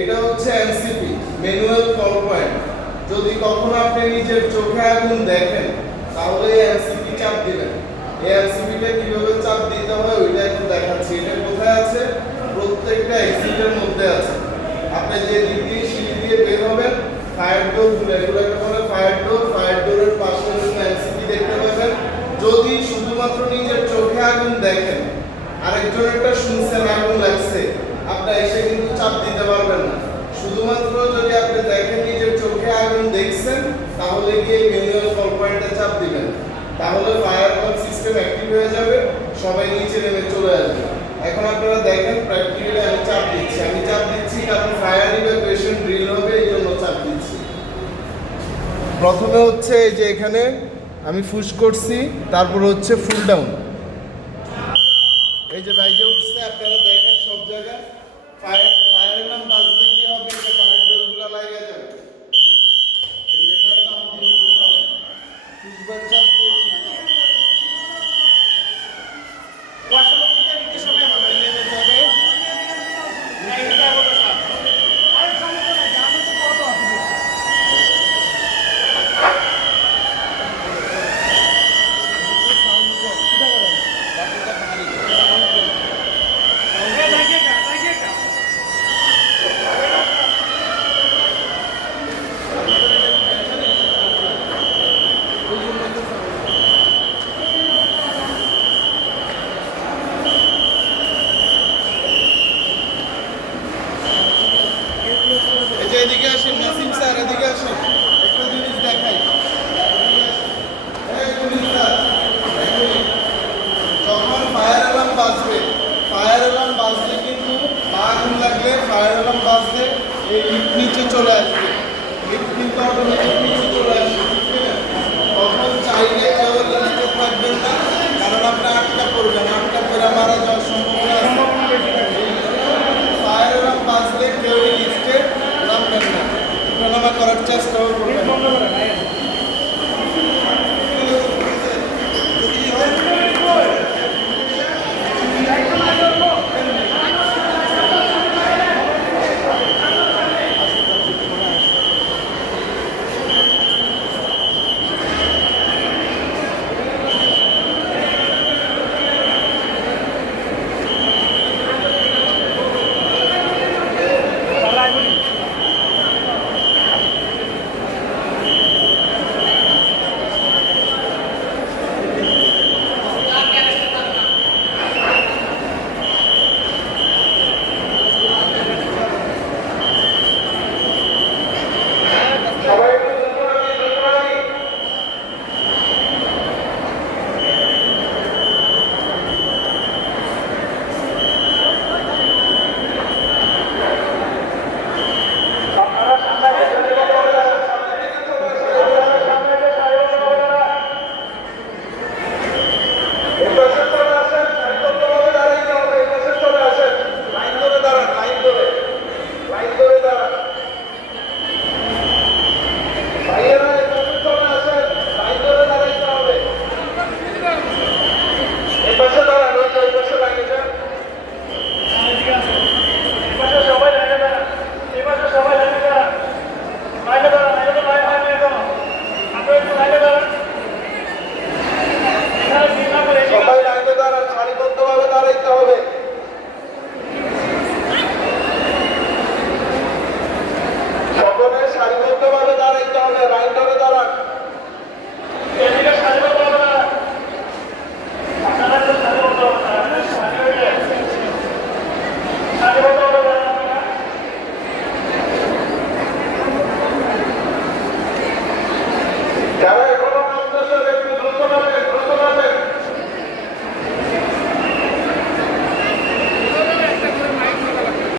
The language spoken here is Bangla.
এটা হচ্ছে এনসিপি, ম্যানুয়াল কল পয়েন্ট। যদি কখনো আপনি নিজের চোখে আগুন দেখেন, তাহলে এনসিপি চাপ দিবেন। এই এনসিপিটা কীভাবে চাপ দিতে হয়, ওইটা এখন দেখাচ্ছি। এটা কোথায় আছে? প্রত্যেকটা এক্সিটের মধ্যে আছে। আপনি যে দিক দিয়ে সিঁড়ি দিয়ে বের হবেন, ফায়ার ডোরগুলো এগুলোকে বলে ফায়ার ডোর। ফায়ার ডোরের পাশে এনসিপি দেখতে পাবেন। যদি শুধুমাত্র নিজের চোখে আগুন দেখেন, আরেকজনেরটা শুনছেন, আগুন লাগছে আপনি এসে কিন্তু চাপ দিতে পারবেন না। শুধুমাত্র যদি আপনি দেখেন নিজের চোখে আগুন দেখছেন, তাহলে গিয়ে ম্যানুয়াল কল পয়েন্টে চাপ দিবেন। তাহলে ফায়ার কল সিস্টেম অ্যাক্টিভ হয়ে যাবে, সবাই নিচে নেমে চলে আসবে। এখন আপনারা দেখেন প্র্যাকটিক্যালি আমি চাপ দিচ্ছি। আমি চাপ দিচ্ছি, কারণ ফায়ার ইভ্যাকুয়েশন ড্রিল হবে, এই জন্য চাপ দিচ্ছি। প্রথমে হচ্ছে এই যে এখানে আমি ফুস করছি, তারপর হচ্ছে ফুল ডাউন এই যে বাইজে উঠছে, আপনারা জায়গায়? ফায়ার, ফায়ারের নাম বাজলে কি হবে? যে ফায়ার ডোরগুলো লাগিয়ে যাবে এই যে এটা চাপ দিয়ে দিতে হবে। পুশবার চাপ দিয়ে দিতে হবে। সবাই নেমে যাবে এই যে এদিকে আসেন নাসিম স্যার এদিকে আসেন একটা জিনিস দেখাই এই পুলিশ স্যার, এক মিনিট। যখন ফায়ার অ্যালার্ম বাজবে ফায়ার অ্যালার্ম বাজলে কিন্তু বা আগুন লাগলে ফায়ার এই নিচে চলে আসবে। লিফট কিন্তু অটোমেটিক নিচে চলে আসবে? তখন চাইলে কেউ লিফটে থাকবেন না, কারণ আপনি আটকা করবেন আটকা করে মারা যাওয়ার সম্ভাবনা ফায়ার অ্যালার্ম বাজলে কেউ লিফটে নামবেন না। করার চেষ্টাও করবেন